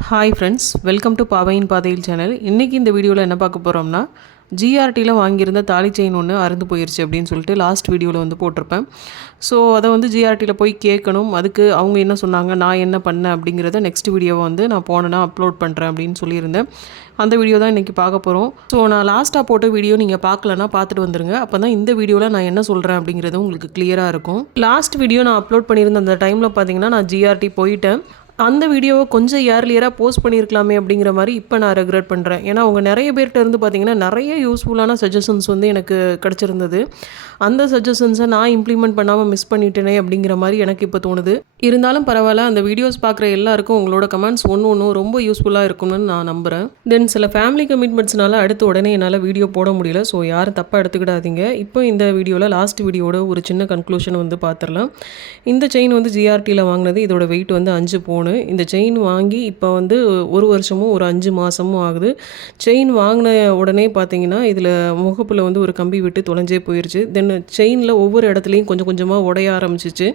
Hi friends, welcome to பாவையின் பாதையில் channel. இன்றைக்கி இந்த வீடியோவில் என்ன பார்க்க போகிறோம்னா, ஜிஆர்டியில் வாங்கியிருந்த தாலி செயின் ஒன்று அறுந்து போயிடுச்சு அப்படின்னு சொல்லிட்டு லாஸ்ட் வீடியோவில் வந்து போட்டிருப்பேன். ஸோ அதை வந்து ஜிஆர்டியில் போய் கேட்கணும். அதுக்கு அவங்க என்ன சொன்னாங்க, நான் என்ன பண்ணேன் அப்படிங்கிறத நெக்ஸ்ட் வீடியோவை வந்து நான் போனேன்னா அப்லோட் பண்ணுறேன் அப்படின்னு சொல்லியிருந்தேன். அந்த வீடியோ தான் இன்றைக்கி பார்க்க போகிறோம். ஸோ நான் லாஸ்ட்டாக போட்ட வீடியோ நீங்கள் பார்க்கலன்னா பார்த்துட்டு வந்துருங்க. அப்போ தான் இந்த வீடியோவில் நான் என்ன சொல்கிறேன் அப்படிங்கிறது உங்களுக்கு கிளியராக இருக்கும். லாஸ்ட் வீடியோ நான் அப்லோட் பண்ணியிருந்த அந்த டைமில் பார்த்தீங்கன்னா நான் ஜிஆர்டி போயிட்டேன். அந்த வீடியோவை கொஞ்சம் ஏர்லியராக போஸ்ட் பண்ணியிருக்கலாமே அப்படிங்கிற மாதிரி இப்போ நான் ரெக்ரெட் பண்ணுறேன். ஏன்னா அவங்க நிறைய பேர்கிட்ட இருந்து பார்த்தீங்கன்னா நிறைய யூஸ்ஃபுல்லான சஜஷன்ஸ் வந்து எனக்கு கிடச்சிருந்தது. அந்த சஜஷன்ஸை நான் இம்ப்ளிமெண்ட் பண்ணாமல் மிஸ் பண்ணிட்டேனே அப்படிங்கிற மாதிரி எனக்கு இப்போ தோணுது. இருந்தாலும் பரவாயில்ல, அந்த வீடியோஸ் பார்க்குற எல்லாருக்கும் உங்களோட கமெண்ட்ஸ் ஒன்று ரொம்ப யூஸ்ஃபுல்லாக இருக்கும்னு நான் நம்புகிறேன். தென் சில ஃபேமிலி கமிட்மெண்ட்ஸ்னால அடுத்து உடனே என்னால் வீடியோ போட முடியல. ஸோ யாரும் தப்பாக எடுத்துக்கிடாதீங்க. இப்போ இந்த வீடியோவில் லாஸ்ட் வீடியோட ஒரு சின்ன கன்க்ளூஷன் வந்து பார்த்துடலாம். இந்த செயின் வந்து ஜிஆர்டியில் வாங்கினது. இதோட வெயிட் வந்து 5 பவுன். இந்த செயின் வாங்கி இப்போ வந்து 1 வருஷமும் ஒரு 5 மாதமும் ஆகுது. செயின் வாங்கின உடனே பார்த்தீங்கன்னா இதில் முகப்பில் வந்து ஒரு கம்பி விட்டு தொலைஞ்சே போயிடுச்சு. தென் செயினில் ஒவ்வொரு இடத்துலையும் கொஞ்சம் கொஞ்சமாக உடைய ஆரம்பிச்சிச்சு.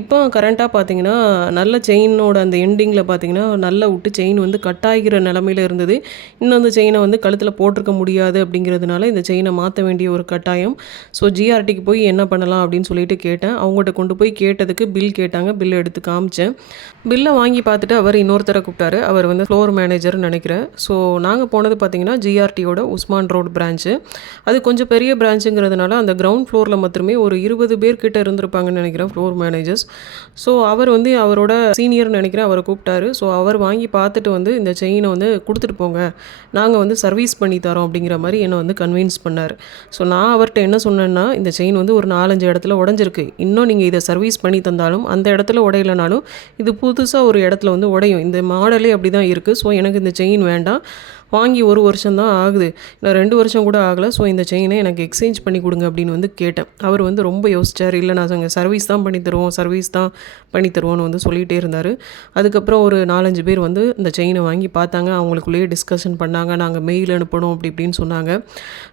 இப்போ கரண்ட்டாக பார்த்தீங்கன்னா நல்ல செயினோட அந்த எண்டிங்கில் பார்த்தீங்கன்னா நல்லா விட்டு செயின் வந்து கட்டாகிற நிலமையில் இருந்தது. இன்னும் அந்த செயினை வந்து கழுத்தில் போட்டிருக்க முடியாது அப்படிங்கிறதுனால இந்த செயினை மாற்ற வேண்டிய ஒரு கட்டாயம். ஸோ ஜிஆர்டிக்கு போய் என்ன பண்ணலாம் அப்படின்னு சொல்லிட்டு கேட்டேன். அவங்ககிட்ட கொண்டு போய் கேட்டதுக்கு பில் கேட்டாங்க. பில் எடுத்து காமிச்சேன். பில்லை வாங்கி பார்த்துட்டு அவர் இன்னொருத்தரை கூப்பிட்டாரு. அவர் வந்து ஃப்ளோர் மேனேஜர்னு நினைக்கிறேன். ஸோ நாங்கள் போனது பார்த்தீங்கன்னா ஜிஆர்டியோட உஸ்மான் ரோட் பிரான்ச்சு. அது கொஞ்சம் பெரிய பிரான்ச்சுங்கிறதுனால அந்த கிரவுண்ட் ஃப்ளோரில் மட்டுமே ஒரு 20 பேர்கிட்ட இருந்திருப்பாங்கன்னு நினைக்கிறேன் ஃப்ளோர் மேனேஜர்ஸ். ஸோ அவர் வந்து அவரோட சீனியர்னு நினைக்கிறேன், அவரை கூப்பிட்டாரு. ஸோ அவர் வாங்கி பார்த்துட்டு வந்து இந்த செயினை வந்து கொடுத்துட்டு போங்க, நாங்கள் வந்து சர்வீஸ் பண்ணி தரோம் அப்படிங்கிற மாதிரி என்னை வந்து கன்வின்ஸ் பண்ணார். ஸோ நான் அவர்கிட்ட என்ன சொன்னேன்னா, இந்த செயின் வந்து ஒரு 4-5 இடத்துல உடஞ்சிருக்கு. இன்னும் நீங்கள் இதை சர்வீஸ் பண்ணி தந்தாலும் அந்த இடத்துல உடையலைனாலும் இது புதுசாக ஒரு இடத்துல வந்து உடையும். இந்த மாடலே அப்படி தான் இருக்குது. ஸோ எனக்கு இந்த செயின் வேண்டாம். வாங்கி 1 வருஷம் தான் ஆகுது, இல்லை 2 வருஷம் கூட ஆகலை. ஸோ இந்த செயினை எனக்கு எக்ஸ்சேஞ்ச் பண்ணி கொடுங்க அப்படின்னு வந்து கேட்டேன். அவர் வந்து ரொம்ப யோசிச்சார். இல்லை நான் அங்கே சர்வீஸ் தான் பண்ணி தருவோன்னு வந்து சொல்லிகிட்டே இருந்தார். அதுக்கப்புறம் ஒரு 4-5 பேர் வந்து இந்த செயினை வாங்கி பார்த்தாங்க. அவங்களுக்குள்ளேயே டிஸ்கஷன் பண்ணாங்க. நாங்கள் மெயில் அனுப்பணும் அப்படி இப்படின்னு சொன்னாங்க.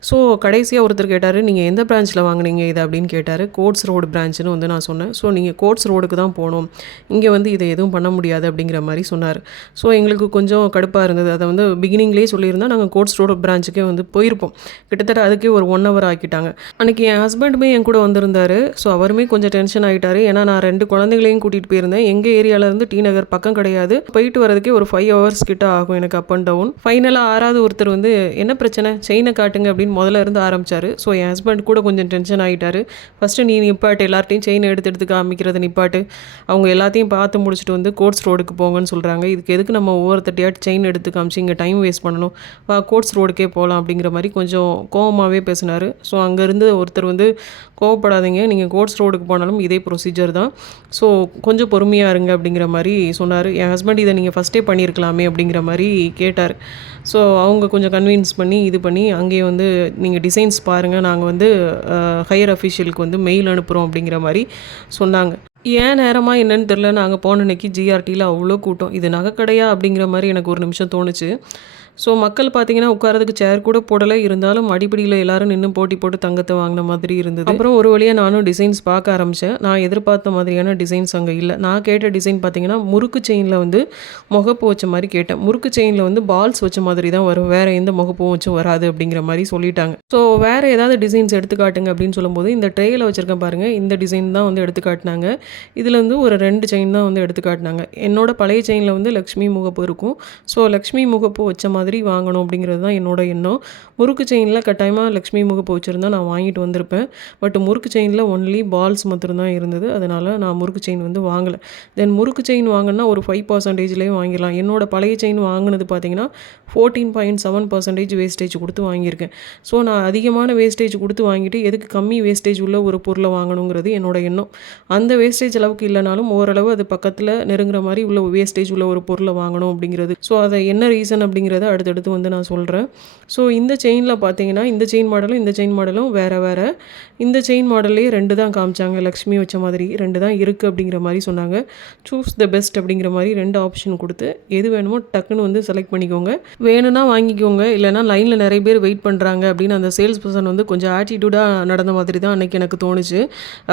ஸோ கடைசியாக ஒருத்தர் கேட்டார், நீங்கள் எந்த பிரான்ச்சில் வாங்கினீங்க இது அப்படின்னு கேட்டார். கோட்ஸ் ரோடு பிரான்ச்சுன்னு வந்து நான் சொன்னேன். ஸோ நீங்கள் கோட்ஸ் ரோடுக்கு தான் போகணும், இங்கே வந்து இதை எதுவும் பண்ண முடியாது அப்படிங்கிற மாதிரி சொன்னார். ஸோ எங்களுக்கு கொஞ்சம் கடுப்பாக இருந்தது. அதை வந்து பிகினிங்லேயே சொல்லியிருந்தால் நாங்கள் கோட்ஸ் ரோடு பிரான்ச்சுக்கே வந்து போயிருப்போம். கிட்டத்தட்ட அதுக்கே ஒரு 1 hour ஆக்கிட்டாங்க. அன்றைக்கி என் ஹஸ்பண்டுமே என் கூட வந்திருந்தார். ஸோ அவருமே கொஞ்சம் டென்ஷன் ஆகிட்டார். ஏன்னா நான் 2 குழந்தைகளையும் கூட்டிகிட்டு போயிருந்தேன். எங்கள் ஏரியாவிலேருந்து டி நகர் பக்கம் கிடையாது. போயிட்டு வரதுக்கே ஒரு 5 hours கிட்ட ஆகும் எனக்கு அப் அண்ட் டவுன். ஃபைனலாக 6வது ஒருத்தர் வந்து என்ன பிரச்சனை, செயினை காட்டுங்க அப்படின்னு முதல்ல இருந்து ஆரம்பித்தார். ஸோ என் ஹஸ்பண்ட் கூட கொஞ்சம் டென்ஷன் ஆகிட்டார். ஃபஸ்ட்டு நீ நிப்பாட்டு, எல்லார்ட்டையும் செயினை எடுத்து காமிக்கிறத நிப்பாட்டு, அவங்க எல்லாத்தையும் பார்த்து முடிச்சுட்டு வந்து கோட்ஸ் ரோடுக்கு போங்கன்னு சொல்கிறாங்க. இதுக்கு எதுக்கு நம்ம ஒவ்வொருத்தட்டையாட்டு செயின் எடுத்து காமிச்சு இங்கே டைம் வேஸ்ட் பண்ணணும், வா கோட்ஸ் ரோடுக்கே போகலாம் அப்படிங்கிற மாதிரி கொஞ்சம் கோவமாகவே பேசினார். ஸோ அங்கேருந்து ஒருத்தர் வந்து கோவப்படாதீங்க, நீங்கள் கோட்ஸ் ரோடுக்கு போனாலும் இதே ப்ரொசீஜர் தான், ஸோ கொஞ்சம் பொறுமையாக இருங்க அப்படிங்கிற மாதிரி சொன்னார். என் ஹஸ்பண்ட் இதை நீங்கள் ஃபஸ்ட்டே பண்ணியிருக்கலாமே அப்படிங்கிற மாதிரி கேட்டார். ஸோ அவங்க கொஞ்சம் கன்வின்ஸ் பண்ணி இது பண்ணி அங்கேயே வந்து நீங்கள் டிசைன்ஸ் பாருங்கள், நாங்கள் வந்து ஹையர் அஃபிஷியலுக்கு வந்து மெயில் அனுப்புகிறோம் அப்படிங்கிற மாதிரி சொன்னாங்க. ஏன் நேரமாக என்னன்னு தெரில, நாங்கள் போன அன்னைக்கு ஜிஆர்டியில் அவ்வளோ கூட்டம். இது நகைக்கடையா அப்படிங்கிற மாதிரி எனக்கு ஒரு நிமிஷம் தோணுச்சு. ஸோ மக்கள் பார்த்தீங்கன்னா உட்காரதுக்கு சேர் கூட போடலை. இருந்தாலும் அடிப்படையில் எல்லாரும் நின்று போட்டி போட்டு தங்கத்தை வாங்கின மாதிரி இருந்தது. அப்புறம் ஒரு வழியாக நானும் டிசைன்ஸ் பார்க்க ஆரம்பித்தேன். நான் எதிர்பார்த்த மாதிரியான டிசைன்ஸ் அங்கே இல்லை. நான் கேட்ட டிசைன் பார்த்தீங்கன்னா முறுக்கு செயினில் வந்து முகப்பு வச்ச மாதிரி கேட்டேன். முறுக்கு செயினில் வந்து பால்ஸ் வச்ச மாதிரி தான் வரும், வேறு எந்த முகப்பும் வச்சும் வராது அப்படிங்கிற மாதிரி சொல்லிட்டாங்க. ஸோ வேறு ஏதாவது டிசைன்ஸ் எடுத்துக்காட்டுங்க அப்படின்னு சொல்லும்போது இந்த ட்ரேயில் வச்சுருக்கேன் பாருங்கள், இந்த டிசைன் தான் வந்து எடுத்துக்காட்டினாங்க. இதில் வந்து ஒரு 2 செயின் தான் வந்து எடுத்துக்காட்டினாங்க. என்னோட பழைய செயினில் வந்து லக்ஷ்மி முகப்பு இருக்கும். ஸோ லக்ஷ்மி முகப்பு வச்ச மாதிரி வாங்கணும் அப்படிங்கிறது தான் என்னோட எண்ணம். முறுக்கு செயினில் கட்டாயமாக லக்ஷ்மி முகப்பு வச்சுருந்தா நான் வாங்கிட்டு வந்திருப்பேன். பட் முறுக்கு செயினில் ஒன்லி பால்ஸ் மட்டும்தான் இருந்தது. அதனால் நான் முறுக்கு செயின் வந்து வாங்கலை. தென் முறுக்கு செயின் வாங்கினா ஒரு 5% வாங்கிடலாம். என்னோட பழைய செயின் வாங்கினது பார்த்தீங்கன்னா 14.7% வேஸ்டேஜ் கொடுத்து வாங்கியிருக்கேன். ஸோ நான் அதிகமான வேஸ்டேஜ் கொடுத்து வாங்கிட்டு எதுக்கு கம்மி வேஸ்டேஜ் உள்ள ஒரு பொருளை வாங்கணுங்கிறது என்னோட எண்ணம். அந்த வேஸ்டேஜ் அளவுக்கு இல்லைனாலும் ஓரளவு அது பக்கத்தில் நெருங்குற மாதிரி உள்ள வேஸ்டேஜ் உள்ள ஒரு பொருளை வாங்கணும் அப்படிங்கிறது. ஸோ அதை என்ன ரீசன் அப்படிங்கிறத அடுத்தடுத்து வந்து நான் சொல்கிறேன். ஸோ இந்த செயினில் பார்த்தீங்கன்னா இந்த செயின் மாடலும் வேறு. இந்த செயின் மாடல்லையே 2 தான் காமிச்சாங்க. லக்ஷ்மி வச்ச மாதிரி 2 தான் இருக்குது அப்படிங்கிற மாதிரி சொன்னாங்க. சூஸ் த பெஸ்ட் அப்படிங்கிற மாதிரி 2 ஆப்ஷன் கொடுத்து எது வேணுமோ டக்குன்னு வந்து செலக்ட் பண்ணிக்கோங்க. வேணும்னா வாங்கிக்கோங்க, இல்லைனா லைனில் நிறைய பேர் வெயிட் பண்ணுறாங்க அப்படின்னு அந்த சேல்ஸ் பர்சன் வந்து கொஞ்சம் ஆட்டிடியூடாக நடந்த மாதிரி தான் அன்றைக்கி எனக்கு தோணுச்சு.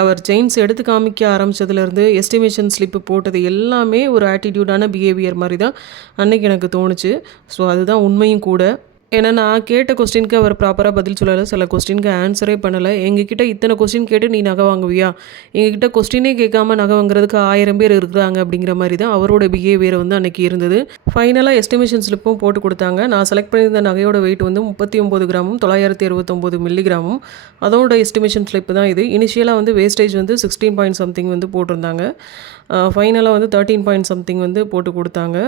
அவர் செயின்ஸ் எடுத்து காமிக்க ஆரம்பித்ததுலேருந்து எஸ்டிமேஷன் ஸ்லிப்பு போட்டது எல்லாமே ஒரு ஆட்டிடியூடான பிஹேவியர் மாதிரி தான் அன்றைக்கி எனக்கு தோணுச்சு. ஸோ அதுதான் உண்மையும் கூட. ஏன்னா நான் கேட்ட கொஸ்டினுக்கு அவர் ப்ராப்பராக பதில் சொல்லலை, சில கொஸ்டினுக்கு ஆன்சரே பண்ணலை. எங்ககிட்ட இத்தனை கொஸ்டின் கேட்டு நீ நகை வாங்குவியா, எங்ககிட்ட கொஸ்டினே கேட்காம நகை வாங்குறதுக்கு 1000 பேர் இருக்கிறாங்க அப்படிங்கிற மாதிரி தான் அவரோட பிஹேவியர் வந்து அன்றைக்கி இருந்தது. ஃபைனலாக எஸ்டிமேஷன் ஸ்லிப்பும் போட்டு கொடுத்தாங்க. நான் செலக்ட் பண்ணியிருந்த நகையோட வெயிட் வந்து 39 கிராமும் 969 மில்லிகிராமும். அதோட எஸ்டிமேஷன் ஸ்லிப்பு தான் இது. இனிஷியலாக வந்து வேஸ்டேஜ் வந்து 16 பாயிண்ட் சம்திங் வந்து போட்டிருந்தாங்க. ஃபைனலாக வந்து 13 பாயிண்ட் சம்திங் வந்து போட்டு கொடுத்தாங்க.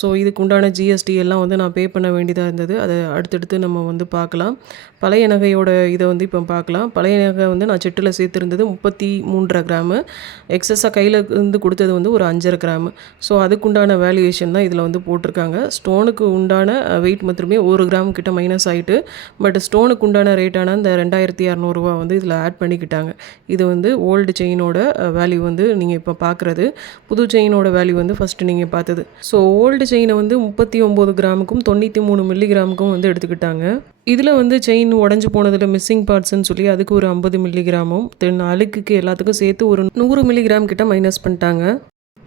ஸோ இதுக்கு உண்டான ஜிஎஸ்டி எல்லாம் வந்து நான் பே பண்ண வேண்டியதாக இருந்தது. அதை அடுத்தடுத்து நம்ம வந்து பார்க்கலாம். பழைய நகையோட இதை வந்து இப்போ பார்க்கலாம். பழைய நகை வந்து நான் செட்டில் சேர்த்துருந்தது 33.5 கிராமு. எக்ஸஸாக கையில் இருந்து கொடுத்தது வந்து ஒரு 5.5 கிராமு. ஸோ அதுக்குண்டான வேல்யூவேஷன் தான் இதில் வந்து போட்டிருக்காங்க. ஸ்டோனுக்கு உண்டான வெயிட் மாத்திரமே 1 கிராம் கிட்ட மைனஸ் ஆகிட்டு, பட் ஸ்டோனுக்கு உண்டான ரேட்டான இந்த 2200 ரூபா வந்து இதில் ஆட் பண்ணிக்கிட்டாங்க. இது வந்து ஓல்டு செயினோட வேல்யூ வந்து நீங்கள் இப்போ பார்க்குறது. புது செயினோட வேல்யூ வந்து ஃபஸ்ட்டு நீங்கள் பார்த்தது. ஸோ ஓல்டு செயினை வந்து 39 கிராமுக்கும் 93 மில்லிகிராமுக்கும் வந்து எடுத்துக்கிட்டாங்க. இதில் வந்து செயின் உடஞ்சி போனதில் மிஸ்ஸிங் பார்ட்ஸ்ன்னு சொல்லி அதுக்கு ஒரு 50 மில்லிகிராமும், தென் அழுக்குக்கு எல்லாத்துக்கும் சேர்த்து ஒரு 100 மில்லிகிராம் கிட்ட மைனஸ் பண்ணிட்டாங்க.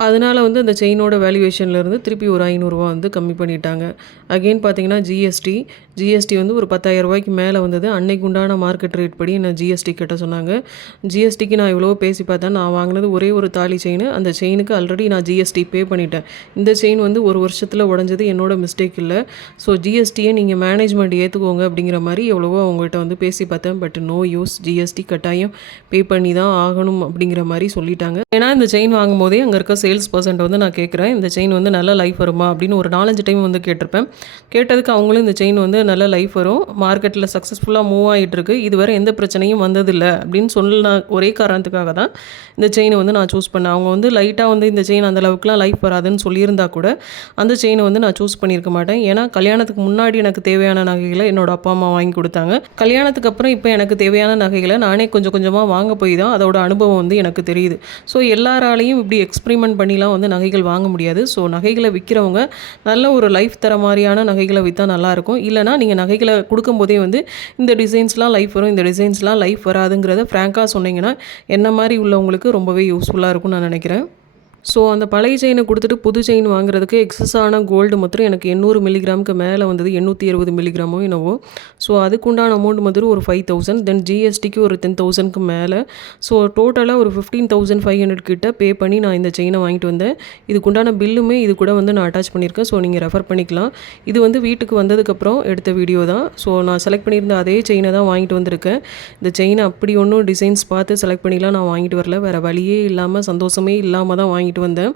அதனால் வந்து அந்த செயினோட வேல்யூவேஷன்லேருந்து திருப்பி ஒரு 500 ரூபா வந்து கம்மி பண்ணிட்டாங்க. அகெயின் பார்த்தீங்கன்னா ஜிஎஸ்டி வந்து ஒரு 10,000 ரூபாய்க்கு மேலே வந்தது. அன்னைக்கு உண்டான மார்க்கெட் ரேட் படி நான் ஜிஎஸ்டி கிட்ட சொன்னாங்க. ஜிஎஸ்டிக்கு நான் எவ்வளோ பேசி பார்த்தேன். நான் வாங்கினது ஒரே ஒரு தாலி செயின். அந்த செயினுக்கு ஆல்ரெடி நான் ஜிஎஸ்டி பே பண்ணிட்டேன். இந்த செயின் வந்து ஒரு வருஷத்தில் உடஞ்சது என்னோட மிஸ்டேக் இல்லை. ஸோ ஜிஎஸ்டியை நீங்கள் மேனேஜ்மெண்ட் ஏற்றுக்கோங்க அப்படிங்கிற மாதிரி எவ்வளவோ அவங்ககிட்ட வந்து பேசி பார்த்தேன். பட் நோ யூஸ், ஜிஎஸ்டி கட்டாயம் பே பண்ணி தான் ஆகணும் அப்படிங்கிற மாதிரி சொல்லிட்டாங்க. ஏன்னா இந்த செயின் வாங்கும் போதே அங்கே இருக்க சேல்ஸ் பர்சன்ட் வந்து நான் கேட்குறேன், இந்த செயின் வந்து நல்ல லைஃப் வருமா அப்படின்னு ஒரு 4-5 டைம் வந்து கேட்டிருப்பேன். கேட்டதுக்கு அவங்களும் இந்த செயின் வந்து நல்ல லைஃப் வரும், மார்க்கெட்டில் சக்ஸஸ்ஃபுல்லாக மூவ் ஆகிட்டுருக்கு, இதுவரை எந்த பிரச்சனையும் வந்ததில்லை அப்படின்னு சொன்ன ஒரே காரணத்துக்காக தான் இந்த செயினை வந்து நான் சூஸ் பண்ணேன். அவங்க வந்து லைட்டாக வந்து இந்த செயின் அந்த அளவுக்குலாம் லைஃப் வராதுன்னு சொல்லியிருந்தா கூட அந்த செயினை வந்து நான் சூஸ் பண்ணியிருக்க மாட்டேன். ஏன்னா கல்யாணத்துக்கு முன்னாடி எனக்கு தேவையான நகைகளை என்னோட அப்பா அம்மா வாங்கி கொடுத்தாங்க. கல்யாணத்துக்கு அப்புறம் இப்போ எனக்கு தேவையான நகைகளை நானே கொஞ்சம் கொஞ்சமாக வாங்க போய் தான் அதோட அனுபவம் வந்து எனக்கு தெரியுது. ஸோ எல்லாராலையும் இப்படி எக்ஸ்பெரிமெண்ட் பண்ணிலாம் வந்து நகைகள் வாங்க முடியாது. ஸோ நகைகளை விற்கிறவங்க நல்ல ஒரு லைஃப் தர மாதிரியான நகைகளை விற்றா நல்லாயிருக்கும். இல்லைனா நீங்கள் நகைகளை கொடுக்கும்போதே வந்து இந்த டிசைன்ஸ்லாம் லைஃப் வரும், இந்த டிசைன்ஸ்லாம் லைஃப் வராதுங்கிறத ஃப்ராங்காக சொன்னீங்கன்னா என்ன மாதிரி உள்ளவங்களுக்கு ரொம்பவே யூஸ்ஃபுல்லாக இருக்கும்னு நான் நினைக்கிறேன். ஸோ அந்த பழைய செயினை கொடுத்துட்டு புது செயின் வாங்குறதுக்கு எக்ஸஸான கோல்டு மாத்திரம் எனக்கு 800 மில்லிகிராமுக்கு மேலே வந்தது, 820 மில்லிகிராமோ என்னவோ. ஸோ அதுக்குண்டான அமௌண்ட் மாத்திரம் ஒரு 5,000, தென் ஜிஎஸ்டிக்கு ஒரு 10,000க்கு மேலே. ஸோ டோட்டலாக ஒரு 15,500 கிட்ட பே பண்ணி நான் இந்த செயினை வாங்கிட்டு வந்தேன். இதுக்குண்டான பில்லுமே இது கூட வந்து நான் அட்டாச் பண்ணியிருக்கேன். ஸோ நீங்கள் ரெஃபர் பண்ணிக்கலாம். இது வந்து வீட்டுக்கு வந்ததுக்கப்புறம் எடுத்த வீடியோ தான். ஸோ நான் செலக்ட் பண்ணியிருந்த அதே செயினை தான் வாங்கிட்டு வந்திருக்கேன். இந்த செயினை அப்படி ஒன்றும் டிசைன்ஸ் பார்த்து செலக்ட் பண்ணிக்கலாம் நான் வாங்கிட்டு வரல. வேறு வழியே இல்லாமல், சந்தோஷமே இல்லாமல் தான் வாங்கிட்டு வந்தேன்.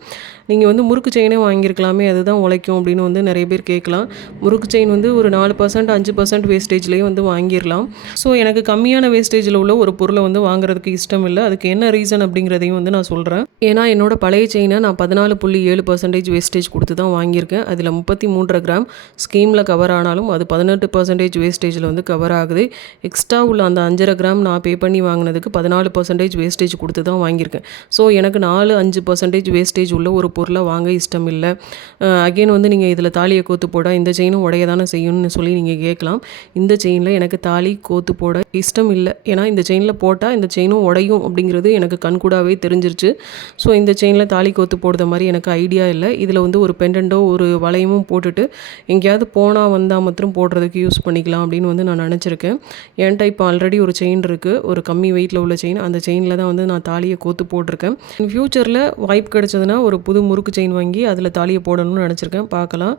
நீங்கள் வந்து முறுக்கு செயினே வாங்கியிருக்கலாமே, அதுதான் உழைக்கும் அப்படின்னு வந்து நிறைய பேர் கேட்கலாம். முறுக்கு செயின் வந்து ஒரு 4%, 5% வேஸ்டேஜ்லேயே வந்து வாங்கிடலாம். ஸோ எனக்கு கம்மியான வேஸ்டேஜில் உள்ள ஒரு பொருளை வந்து வாங்குறதுக்கு இஷ்டம் இல்லை. அதுக்கு என்ன ரீசன் அப்படிங்கிறதையும் வந்து நான் சொல்கிறேன். ஏன்னா என்னோட பழைய செயினை நான் 14.7% வேஸ்டேஜ் கொடுத்து தான் வாங்கியிருக்கேன். அதில் 33.5 கிராம் ஸ்கீமில் கவர் ஆனாலும் அது 18% வேஸ்டேஜில் வந்து கவர் ஆகுது. எக்ஸ்ட்ரா உள்ள அந்த 5.5 கிராம் நான் பே பண்ணி வாங்கினதுக்கு 14% வேஸ்டேஜ் கொடுத்து தான் வாங்கியிருக்கேன். ஸோ எனக்கு 4-5% வேஸ்டேஜ் உள்ள ஒரு பொருளை வாங்க இஷ்டம் இல்லை. அகெயின் வந்து நீங்கள் இதில் தாலியை கோத்து போட இந்த செயினும் உடைய தானே செய்யணும்னு சொல்லி நீங்கள் கேட்கலாம். இந்த செயினில் எனக்கு தாலி கோத்து போட இஷ்டம் இல்லை. ஏன்னா இந்த செயினில் போட்டால் இந்த செயினும் உடையும் அப்படிங்கிறது எனக்கு கண்கூடாவே தெரிஞ்சிருச்சு. ஸோ இந்த செயினில் தாலி கோத்து போடுற மாதிரி எனக்கு ஐடியா இல்லை. இதில் வந்து ஒரு பெண்டண்டோ ஒரு வளையமும் போட்டுட்டு எங்கேயாவது போனால் வந்தால் மாத்திரம் போடுறதுக்கு யூஸ் பண்ணிக்கலாம் அப்படின்னு வந்து நான் நினச்சிருக்கேன். என்கிட்ட இப்போ ஆல்ரெடி ஒரு செயின் இருக்குது, ஒரு கம்மி வெயிட்டில் உள்ள செயின். அந்த செயினில் தான் வந்து நான் தாலியை கோத்து போட்டிருக்கேன். ஃப்யூச்சரில் வாய்ப்பு கிடைச்சதுன்னா ஒரு புது முறுக்கு செயின் வாங்கி அதில் தாலியை போடணும்னு நினச்சிருக்கேன். பார்க்கலாம்.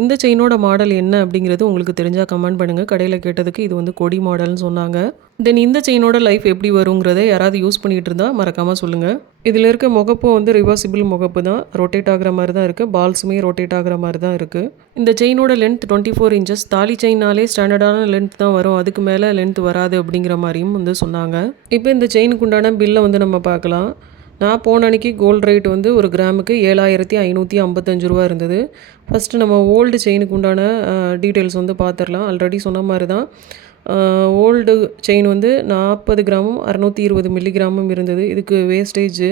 இந்த செயினோட மாடல் என்ன அப்படிங்கிறது உங்களுக்கு தெரிஞ்சால் கமெண்ட் பண்ணுங்கள். கடையில் கேட்டதுக்கு இது வந்து கொடி மாடல்னு சொன்னாங்க. தென் இந்த செயினோட லைஃப் எப்படி வருங்கிறத யாராவது யூஸ் பண்ணிகிட்டு இருந்தால் மறக்காமல் சொல்லுங்கள். இதில் இருக்க முகப்பும் வந்து ரிவர்சிபிள் முகப்பு தான், ரொட்டேட் ஆகிற மாதிரி தான் இருக்குது. பால்ஸுமே ரொட்டேட் ஆகிற மாதிரி தான் இருக்குது. இந்த செயினோட லென்த் 24 இன்ச்சஸ். தாலி செயினாலே ஸ்டாண்டர்டான லென்த் தான் வரும், அதுக்கு மேலே லென்த் வராது அப்படிங்கிற மாதிரியும் வந்து சொன்னாங்க. இப்போ இந்த செயினுக்கு உண்டான பில்லை வந்து நம்ம பார்க்கலாம். நான் போன அன்றைக்கி கோல்டு ரேட் வந்து ஒரு கிராமுக்கு 7555 ரூபா இருந்தது. ஃபஸ்ட்டு நம்ம ஓல்டு செயினுக்கு உண்டான டீட்டெயில்ஸ் வந்து பார்த்துடலாம். ஆல்ரெடி சொன்ன மாதிரி தான் ஓல்டு செயின் வந்து 40 கிராமும் 620 மில்லிகிராமும் இருந்தது. இதுக்கு வேஸ்டேஜ்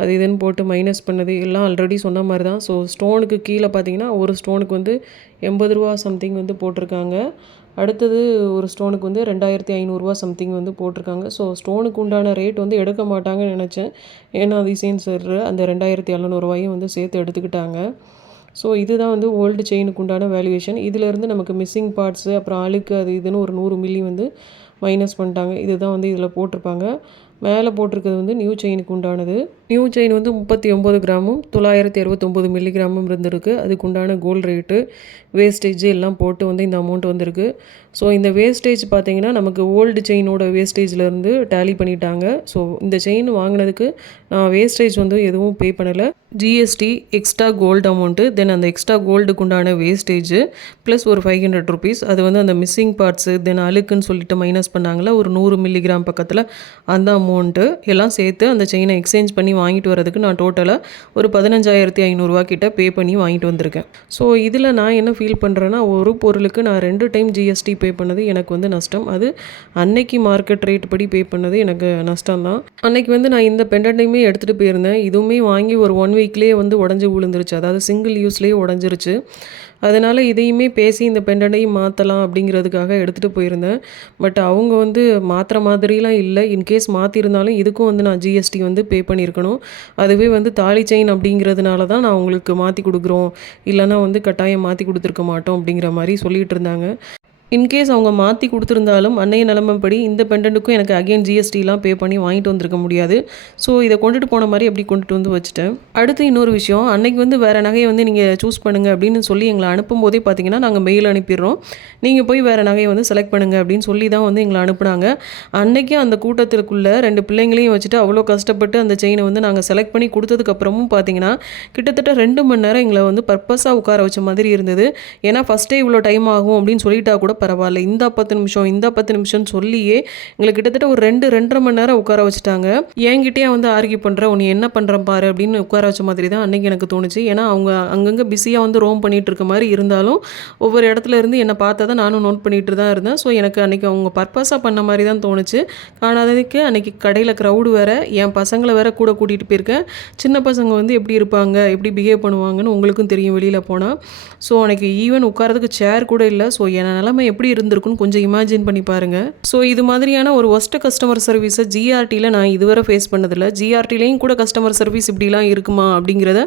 அது இதுன்னு போட்டு மைனஸ் பண்ணது எல்லாம் ஆல்ரெடி சொன்ன மாதிரி தான். ஸோ ஸ்டோனுக்கு கீழே பார்த்தீங்கன்னா ஒரு ஸ்டோனுக்கு வந்து 80 ரூபா சம்திங் வந்து போட்டிருக்காங்க. அடுத்தது ஒரு ஸ்டோனுக்கு வந்து 2500 சம்திங் வந்து போட்டிருக்காங்க. ஸோ ஸ்டோனுக்கு உண்டான ரேட் வந்து எடுக்க மாட்டாங்கன்னு நினச்சேன். ஏன்னா அதிசயம் சார் அந்த 2700 வந்து சேர்த்து எடுத்துக்கிட்டாங்க. ஸோ இதுதான் வந்து ஓல்டு செயினுக்கு உண்டான வேல்யூவேஷன். இதிலேருந்து நமக்கு மிஸ்ஸிங் பார்ட்ஸு அப்புறம் அழுக்கு அது இதுன்னு ஒரு 100 மில்லி வந்து மைனஸ் பண்ணிட்டாங்க. இதுதான் வந்து இதில் போட்டிருப்பாங்க. மேலே போட்டிருக்கிறது வந்து நியூ செயினுக்கு உண்டானது. நியூ செயின் வந்து 39 கிராமும் 969 மில்லிகிராமும் இருந்திருக்கு. அதுக்கு உண்டான கோல்டு ரேட்டு வேஸ்டேஜ் எல்லாம் போட்டு வந்து இந்த அமௌண்ட் வந்திருக்கு. ஸோ இந்த வேஸ்டேஜ் பார்த்திங்கன்னா நமக்கு ஓல்டு செயினோட வேஸ்டேஜ்லேருந்து டேலி பண்ணிட்டாங்க. ஸோ இந்த செயின் வாங்கினதுக்கு நான் வேஸ்டேஜ் வந்து எதுவும் பே பண்ணலை. ஜிஎஸ்டி, எக்ஸ்ட்ரா கோல்டு அமௌண்ட்டு, தென் அந்த எக்ஸ்ட்ரா கோல்டுக்கு உண்டான வேஸ்டேஜ் ப்ளஸ் ஒரு 500 ருபீஸ், அது வந்து அந்த மிஸ்ஸிங் பார்ட்ஸு தென் அழுக்குன்னு சொல்லிட்டு மைனஸ் பண்ணாங்களா ஒரு 100 மில்லிகிராம் பக்கத்தில், அந்த அமௌண்ட்டு எல்லாம் சேர்த்து அந்த செயினை எக்ஸ்சேஞ்ச் பண்ணி வாங்கிட்டு வரதுக்கு நான் டோட்டலாக ஒரு 15,500 கிட்ட பே பண்ணி வாங்கிட்டு வந்திருக்கேன். ஸோ இதில் நான் என்ன ஃபீல் பண்ணுறேன்னா, ஒரு பொருளுக்கு நான் 2 டைம் ஜிஎஸ்டி பே பண்ணது எனக்கு வந்து நஷ்டம். அது அன்னைக்கு மார்க்கெட் ரேட் படி பே பண்ணது எனக்கு நஷ்டம் தான். அன்னைக்கு வந்து நான் இந்த பெண்டன்ட்டையுமே எடுத்துகிட்டு போயிருந்தேன். இதுவுமே வாங்கி ஒரு 1 வீக்லேயே வந்து உடஞ்சி விழுந்துருச்சு. அதாவது சிங்கிள் யூஸ்லேயே உடஞ்சிருச்சு. அதனால் இதையுமே பேசி இந்த பெண்டன்ட்டையும் மாற்றலாம் அப்படிங்கிறதுக்காக எடுத்துகிட்டு போயிருந்தேன். பட் அவங்க வந்து மாற்றுற மாதிரிலாம் இல்லை. இன்கேஸ் மாற்றிருந்தாலும் இதுக்கும் வந்து நான் ஜிஎஸ்டி வந்து பே பண்ணியிருக்கணும். அதுவே வந்து தாலி செயின் அப்படிங்கிறதுனால தான் நான் உங்களுக்கு மாற்றி கொடுக்குறோம், இல்லைனா வந்து கட்டாயம் மாற்றி கொடுத்துருக்க மாட்டோம் அப்படிங்கிற மாதிரி சொல்லிகிட்டு இருந்தாங்க. இன்கேஸ் அவங்க மாற்றி கொடுத்துருந்தாலும் அன்னைய நிலமைப்படி இந்த பெண்டன்ட்டுக்கும் எனக்கு அகைன் ஜிஎஸ்டிலாம் பே பண்ணி வாங்கிட்டு வந்திருக்க முடியாது. ஸோ இதை கொண்டுட்டு போன மாதிரி அப்படி கொண்டுட்டு வந்து வச்சுட்டேன். அடுத்து இன்னொரு விஷயம், அன்னைக்கு வந்து வேறு நகையை வந்து நீங்கள் சூஸ் பண்ணுங்கள் அப்படின்னு சொல்லி எங்களை அனுப்பும் போதே பார்த்தீங்கன்னா நாங்கள் மெயில் அனுப்பிடுறோம், நீங்கள் போய் வேறு நகையை வந்து செலக்ட் பண்ணுங்கள் அப்படின்னு சொல்லி தான் வந்து எங்களை அனுப்புனாங்க. அன்னைக்கு அந்த கூட்டத்திற்குள்ளே 2 பிள்ளைங்களையும் வச்சுட்டு அவ்வளோ கஷ்டப்பட்டு அந்த செயினை வந்து நாங்கள் செலக்ட் பண்ணி கொடுத்ததுக்கப்புறமும் பார்த்தீங்கன்னா கிட்டத்தட்ட 2 மணி நேரம் எங்களை வந்து பர்பஸாக உட்கார வச்ச மாதிரி இருந்தது. ஏன்னா ஃபஸ்ட்டே இவ்வளோ டைம் ஆகும் அப்படின்னு சொல்லிட்டா கூட பரவாயில்ல, இந்த 10 நிமிஷம் இந்த 10 நிமிஷம்னு சொல்லியே எங்களுக்கு கிட்டத்தட்ட ஒரு 2-2.5 மணி நேரம் உட்கார வச்சுட்டாங்க. என்கிட்டயே வந்து ஆர்கியூ பண்ணுற, உன்னை என்ன பண்ணுறேன் பாரு அப்படின்னு உட்கார வச்ச மாதிரி தான் அன்றைக்கி எனக்கு தோணுச்சு. ஏன்னா அவங்க அங்கங்கே பிஸியாக வந்து ரோம் பண்ணிகிட்டு இருக்க மாதிரி இருந்தாலும் ஒவ்வொரு இடத்துல இருந்து என்னை பார்த்ததை நானும் நோட் பண்ணிகிட்டு தான் இருந்தேன். ஸோ எனக்கு அன்றைக்கி அவங்க பர்பஸாக பண்ண மாதிரி தான் தோணுச்சு. காணாததுக்கு அன்றைக்கி கடையில் க்ரௌடு வேறு, என் பசங்களை வேறு கூட கூட்டிகிட்டு போயிருக்கேன். சின்ன பசங்க வந்து எப்படி இருப்பாங்க, எப்படி பிஹேவ் பண்ணுவாங்கன்னு உங்களுக்கும் தெரியும் வெளியில் போனால். ஸோ அன்றைக்கி ஈவன் உட்காரதுக்கு சேர் கூட இல்லை. ஸோ என் நிலைமை எப்படி இருந்திருக்குன்னு கொஞ்சம் இமேஜின் பண்ணி பாருங்கள். ஸோ இது மாதிரியான ஒரு ஒஸ்ட் கஸ்டமர் சர்வீஸை ஜிஆர்டியில் நான் இதுவரை ஃபேஸ் பண்ணதில்லை. ஜிஆர்டிலையும் கூட கஸ்டமர் சர்வீஸ் இப்படிலாம் இருக்குமா அப்படிங்கிறத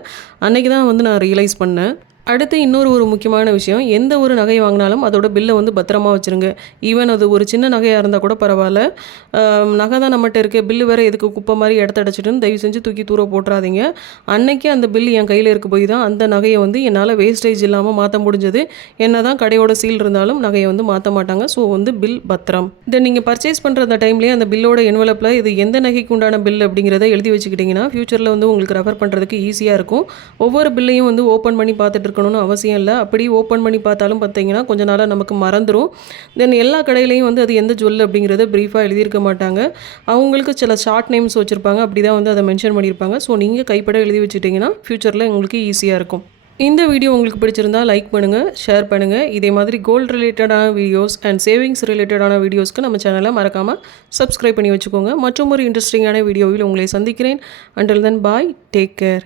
அன்றைக்கி தான் வந்து நான் ரியலைஸ் பண்ணேன். அடுத்து இன்னொரு முக்கியமான விஷயம், எந்த ஒரு நகை வாங்கினாலும் அதோட பில்லை வந்து பத்திரமா வச்சுருங்க. ஈவன் அது ஒரு சின்ன நகையாக இருந்தால் கூட பரவாயில்ல, நகை தான் நம்மகிட்ட இருக்குது, பில்லு வேறு எதுக்கு குப்பை மாதிரி இடத்த அடைச்சிட்டுன்னு தயவு செஞ்சு தூக்கி தூர போட்டுறாதீங்க. அன்னைக்கு அந்த பில் என் கையில் இருக்க போய் தான் அந்த நகையை வந்து என்னால் வேஸ்டேஜ் இல்லாமல் மாற்ற முடிஞ்சது. என்ன தான் கடையோட சீல் இருந்தாலும் நகையை வந்து மாற்ற மாட்டாங்க. ஸோ வந்து பில் பத்திரம். இதை நீங்கள் பர்ச்சேஸ் பண்ணுற அந்த டைம்லேயே அந்த பில்லோட என்வலப்பில் இது எந்த நகைக்கு உண்டான பில் அப்படிங்கிறத எழுதி வச்சுக்கிட்டிங்கன்னா ஃப்யூச்சரில் வந்து உங்களுக்கு ரெஃபர் பண்ணுறதுக்கு ஈஸியாக இருக்கும். ஒவ்வொரு பில்லையும் வந்து ஓப்பன் பண்ணி பார்த்துட்டு அவசியம் இல்லை. அப்படி ஓப்பன் பண்ணி பார்த்தாலும் பார்த்தீங்கன்னா கொஞ்ச நாளாக நமக்கு மறந்துடும். தென் எல்லா கடையிலையும் வந்து அது எந்த ஜுவல் அப்படிங்கிறத ப்ரீஃபாக எழுதியிருக்க மாட்டாங்க. அவங்களுக்கு சில ஷார்ட் நேம்ஸ் வச்சுருப்பாங்க, அப்படி தான் வந்து அதை மென்ஷன் பண்ணியிருப்பாங்க. ஸோ நீங்கள் கைப்பட எழுதி வச்சுட்டிங்கன்னா ஃப்யூச்சரில் உங்களுக்கு ஈஸியாக இருக்கும். இந்த வீடியோ உங்களுக்கு பிடிச்சிருந்தா லைக் பண்ணுங்கள், ஷேர் பண்ணுங்கள். இதே மாதிரி கோல்டு ரிலேட்டடான வீடியோஸ் அண்ட் சேவிங்ஸ் ரிலேட்டடான வீடியோஸ்க்கு நம்ம சேனலை மறக்காமல் சப்ஸ்கிரைப் பண்ணி வச்சுக்கோங்க. மற்றும் ஒரு இன்ட்ரெஸ்டிங்கான வீடியோவில் உங்களை சந்திக்கிறேன். அண்டில் தென் பாய், டேக் கேர்.